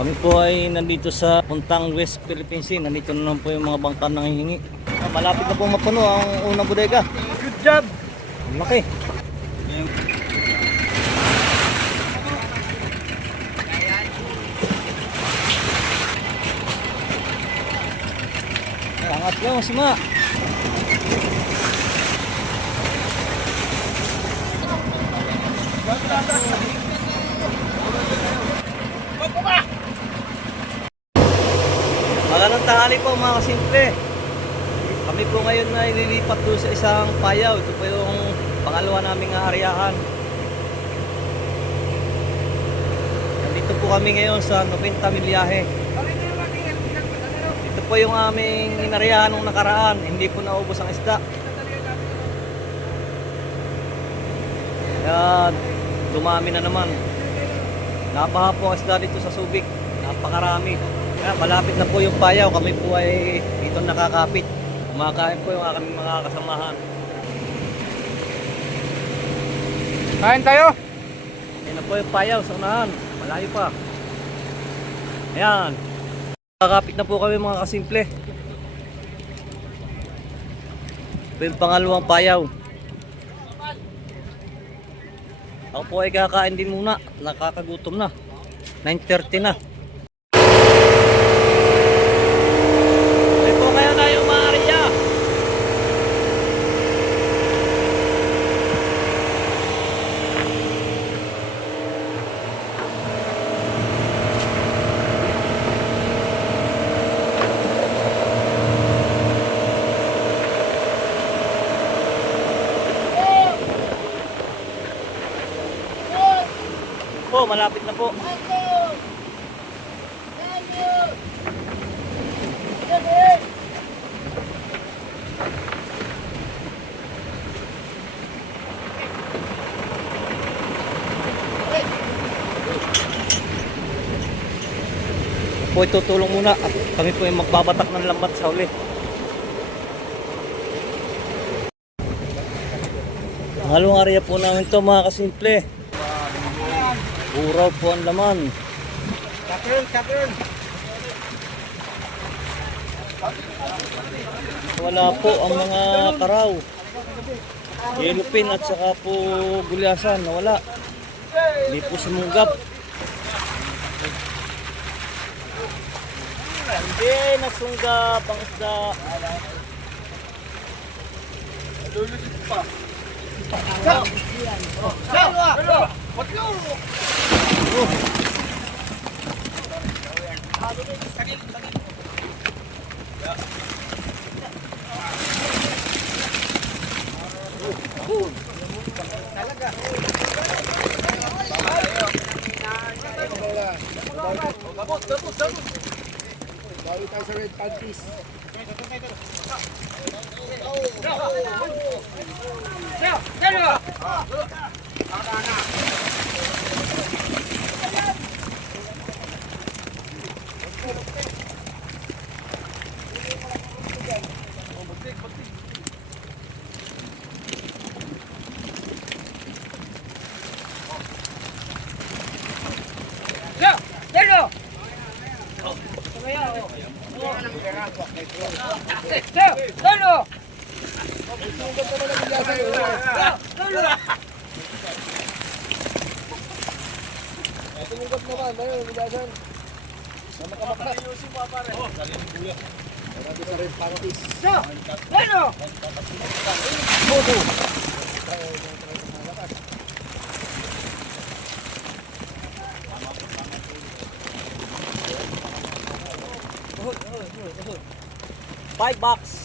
Kami po ay nandito sa puntang West Philippine Sea. Nandito na po yung mga bangka nang hihingi. Ah, malapit na po mapuno ang unang bodega. Good job! Ang laki. Angat lang si Ma. Magandang tanghali po mga kasimple. Kami po ngayon na ililipat doon sa isang payaw. Ito po yung pangalawa naming aaryahan. Nandito po kami ngayon sa 90 milyahe. Ito po yung aming inaryahan nung nakaraan. Hindi po naubos ang isda. Kaya dumami na naman. Napaha po ang isda dito sa Subic. Napakarami. Kaya malapit na po yung payaw. Kami po ay dito nakakapit. Kumakain po yung aming mga kasamahan. Kain tayo. Yan na po yung payaw sa unahan. Malayo pa. Ayan. Nakakapit na po kami mga kasimple. Ito yung pangalawang payaw. Ako po ay kakain din muna. Nakakagutom na. 9.30 na. Ay po kayo na yung mga ariya. Po, malapit na po. po itutulong muna at kami po ay magbabatak ng lambat sa uli. Halong area po namin to mga kasimple. Uraw po ang laman. Kapil, kapil. Wala po ang mga karaw. Yelupin at saka po gulyasan. Nawala. Hindi po sumunggap. Hindi nasunggap ang isda. Lulusot pa. Bawi tayo sa red panties. Tumungkot naman, ayun, bigasan. Sama ka pare. Oh, dali ng buya. Marami sa. Five bucks.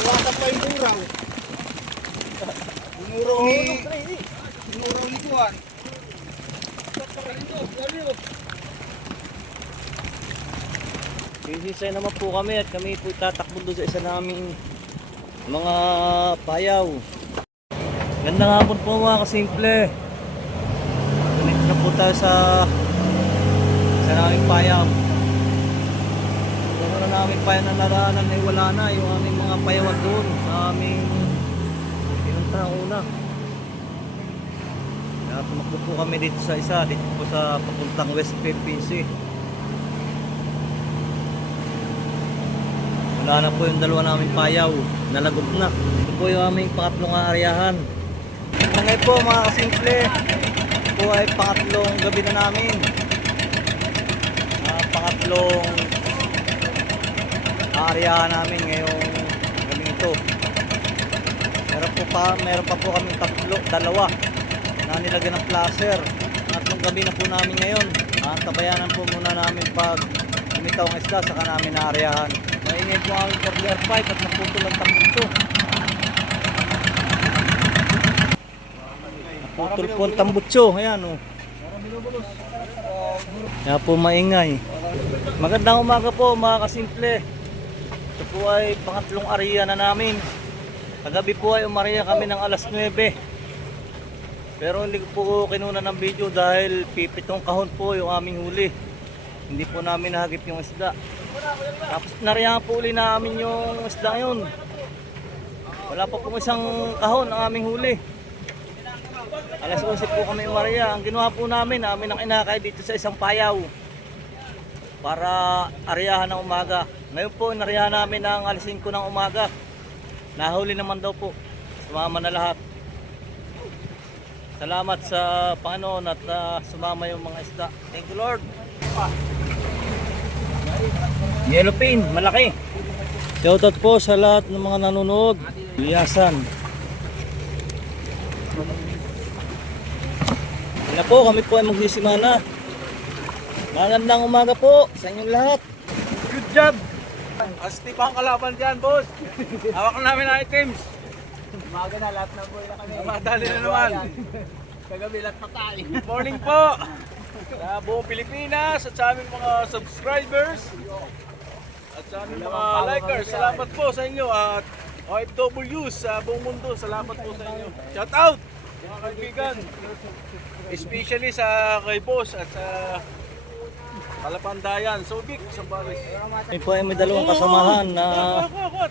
Iwasan pa yung uraw. Umuraw ni... Umuraw ni Juan. Sisisay naman po kami at kami po tatakbo doon sa isa naming mga payaw. Ganda nga po po mga kasimple. Ganito na po tayo sa sa naming payaw. Kung ano namin payaw na naraanan ay wala na yung aming mga payawan doon sa aming pinunta una. Kaya tumakbo po kami dito sa isa, dito po sa papuntang West PPC. Wala na po yung dalawa namin payaw, nalagot na. Ito po yung aming pangatlong aaryahan. Ngayon po mga kasimple, ito ay pangatlong gabi na namin. Ah, pangatlong aaryahan namin ngayong gabi ito. Meron po pa, meron pa po kami tatlo, dalawa na nilagyan ng placer. Tatlong gabi na po namin ngayon. Antabayanan po muna namin pag umitaw ang isda, saka namin naaryahan. Maingay po ang burglar fight at naputol ang tambutso. Naputol po ang tambutso. Ayan o. Oh. Kaya po maingay. Magandang umaga po mga kasimple. Ito po ay pangatlong area na namin. Kagabi po ay umariya kami ng alas 9. Pero hindi po kinuna ng video dahil pipitong kahon po yung aming huli. Hindi po namin nahagip yung isda. Tapos nariyan po uli namin yung isda yun. Wala pa po isang kahon ang aming huli. Alas 11 po kami umariya. Ang ginawa po namin, namin ang inakay dito sa isang payaw. Para ariyahan ng umaga. Ngayon po, nariyahan namin ng alas 5 ng umaga. Nahuli naman daw po. Sumama na lahat. Salamat sa Panginoon at ah, sumama yung mga isda. Thank you Lord. Yellowfin, malaki. Shoutout po sa lahat ng mga nanonood. Liyasan. Yan na po, kami po ay magsisimana. Magandang umaga po sa inyong lahat. Good job! Asti pa ang kalaban dyan, boss. Hawak na namin ang items. Umaga na, lahat ng boy na kami. Madali na naman. Kagabi, lahat patay. Good morning po sa buong Pilipinas at sa aming mga subscribers at sa aming mga likers. Salamat po sa inyo at OFWs sa buong mundo. Salamat po sa inyo. Shout out mga kaibigan. Especially sa kay boss at sa Palapandayan, Subic, Sambaris. Kami po ay may dalawang kasamahan na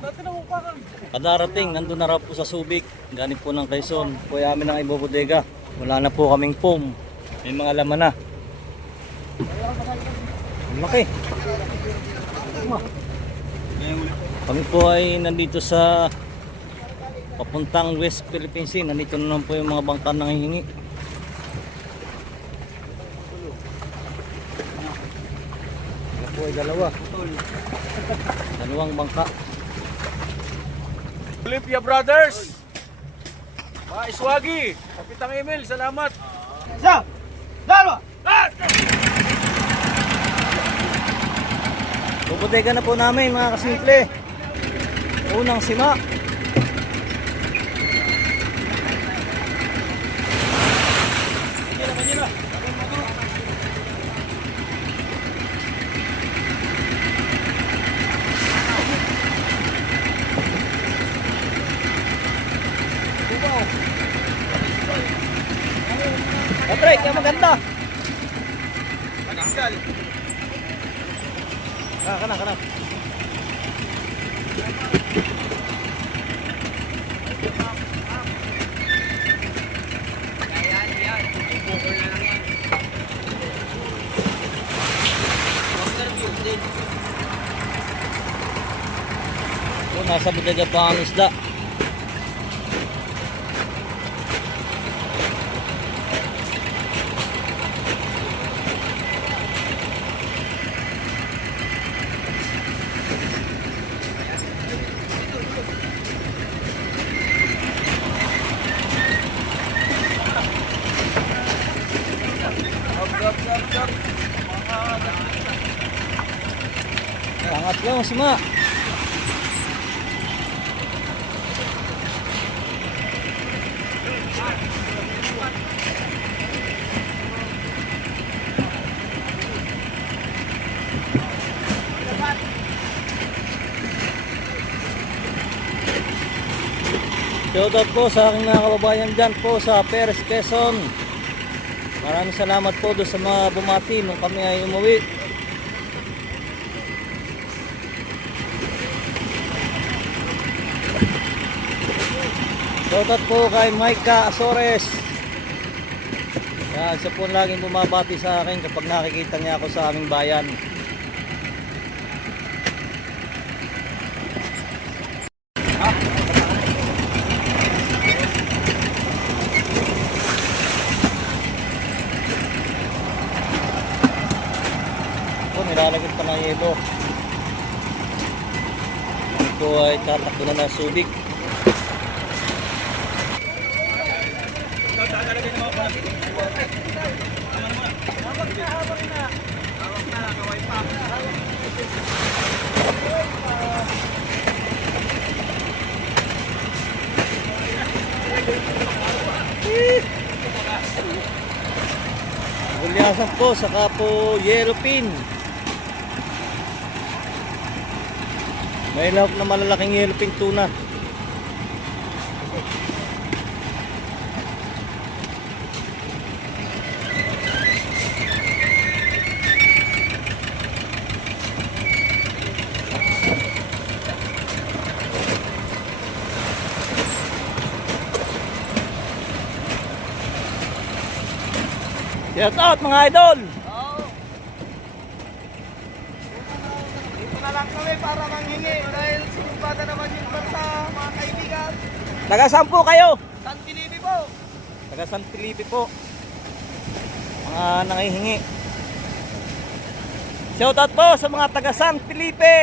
kadarating. Nandun na raw po sa Subic. Galing po ng Quezon. Po ay amin ang ibobodega. Wala na po kaming foam. May mga laman na. Ang Laki. Kami po ay nandito sa papuntang West Philippine Sea. Nandito na naman po yung mga bangka nang hihingi. Ito po ay dalawa. Dalawang bangka. Olympia Brothers! Mga Iswagi! Kapitang Emil, salamat! Isa! Dalawa! Bubodega na po namin mga kasimple. Unang sima. Ah, kana, kana. Nasa bodega pa ang isda. Lang, sima. Shoutout po sa aking mga kababayan dyan po sa Perez, Quezon. Maraming salamat po doon sa mga bumati nung kami ay umuwi. Shoutout po kay Micah Azores. Yan, siya po laging bumabati sa akin kapag nakikita niya ako sa aming bayan. Ito, nilalagyan pa ng yelo. Ito ay tatakbo na ng subik. Gulyasan po, saka po yellow pin. May lahok na malalaking yellow pin tuna. Shout out mga idol! Dito na lang kami para manghingi dahil sinumpata naman yung bansa, mga kaibigan. Taga saan po kayo? San Felipe po. Taga San Felipe po. Mga nangihingi. Shout out po sa mga taga San Felipe.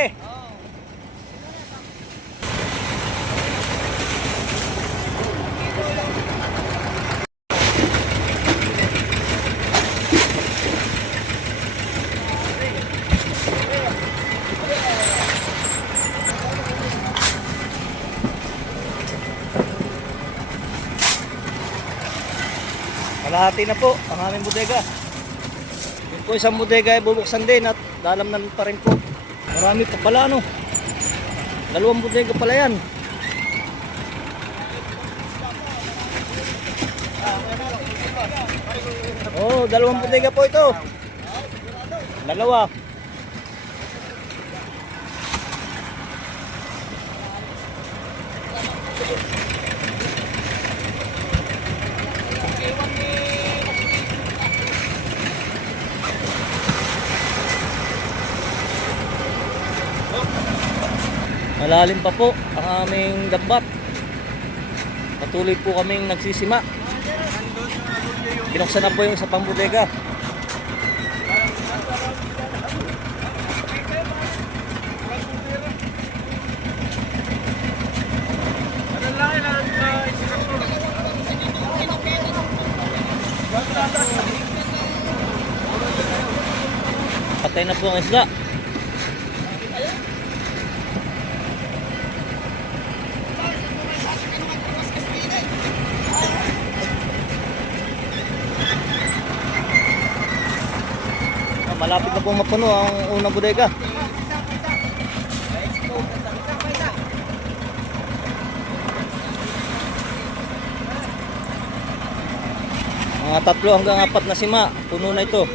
Kalahati na po ang aming bodega. Yung po isang bodega ay bubuksan din at dalamnan pa rin po. Marami pa pala ano. Dalawang bodega pala yan. Oh, dalawang bodega po ito. Dalawa. Malalim pa po ang aming dabat. Patuloy po kaming nagsisima. Binuksan na po yung isa pang bodega. Lang yun ang Patay na po ang isda. Malapit na po mapuno ang unang bodega. Mga tatlo hanggang apat na sima, puno na ito.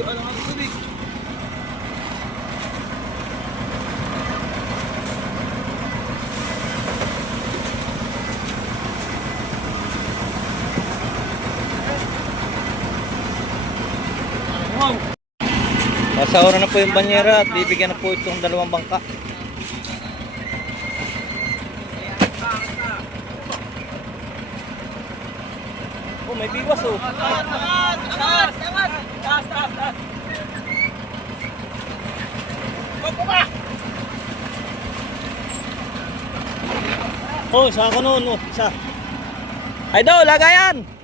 Masaura na po yung banyera at bibigyan na po itong dalawang bangka. Oh, may biwas oh. Oh, isa ako noon, oh, isa. Idol, lagayan!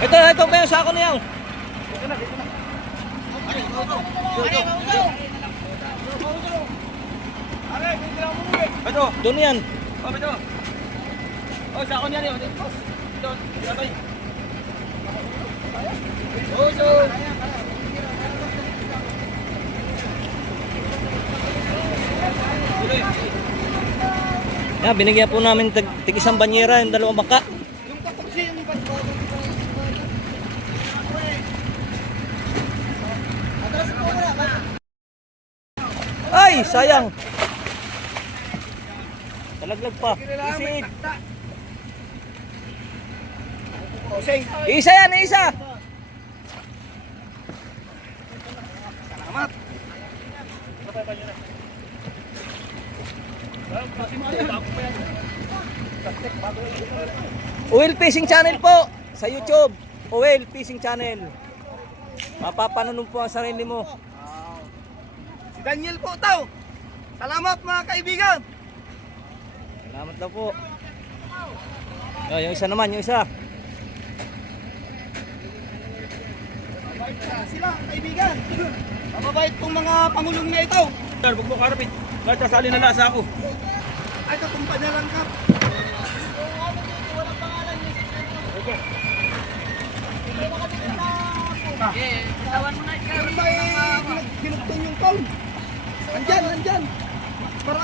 Ito, ito, Beo, sa ako na yan. Dito na, dito na. Ito, doon yan. Oh, ito. Oh, sa ako niyan yun. Ito. Oh, so. Yan, binigyan po namin tig isang banyera yung dalawang baka. Sayang. Talaglag pa. Isid. Isa yan, isa. Salamat. Oil Fishing Channel po sa YouTube. Oil Fishing Channel. Mapapanood po ang sarili mo. Si Daniel po ito. Salamat mga kaibigan. Salamat daw po. Oh, yung isa naman, yung isa. Sila, kaibigan. Mababait pong mga pangulong na ito. Sir, huwag mo karapit. Kahit sasali na lasa ako. Ay, katumpa na lang ka.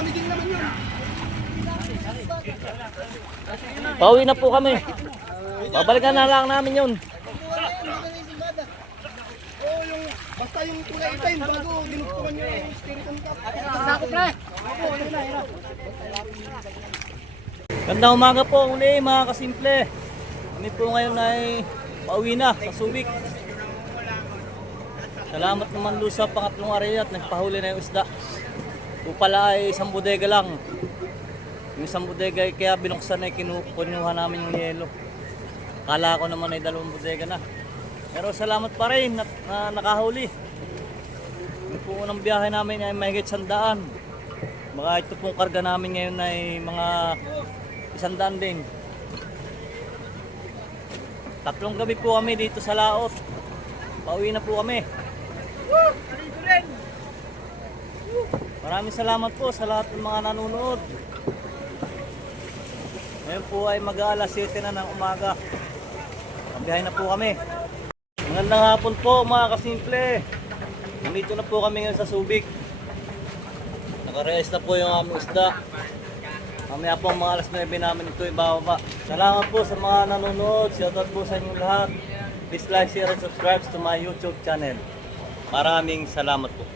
Din naman yun. Pauwi na po kami. Babalikan na lang namin yun. Oo, yung basta yung kulay itim bago ginugtungan yung skeleton cup. Sako pre. Ako, yun na. Gandang umaga po uli mga kasimple. Kami po ngayon ay pauwi na sa Subic. Salamat naman doon sa pangatlong area at nagpahuli na yung isda. Ito pala ay isang bodega lang. Yung isang bodega ay kaya binuksan ay kinu- kinuha namin yung yelo. Kala ko naman ay dalawang bodega na. Pero salamat pa rin na, na nakahuli. Yung po unang biyahe namin ay mahigit sandaan. Mga ito pong karga namin ngayon ay mga isandaan din. Tatlong gabi po kami dito sa Laot. Pauwi na po kami. Maraming salamat po sa lahat ng mga nanonood. Ngayon po ay mag-aalas 7 na ng umaga. Pabiyahe na po kami. Magandang hapon po mga kasimple. Nandito na po kami ngayon sa Subic. Nakarealize na po yung aming isda. Mamaya po mga alas 9 namin ito ibababa. Salamat po sa mga nanonood. Shoutout po sa inyong lahat. Please like, share, and subscribe to my YouTube channel. Maraming salamat po.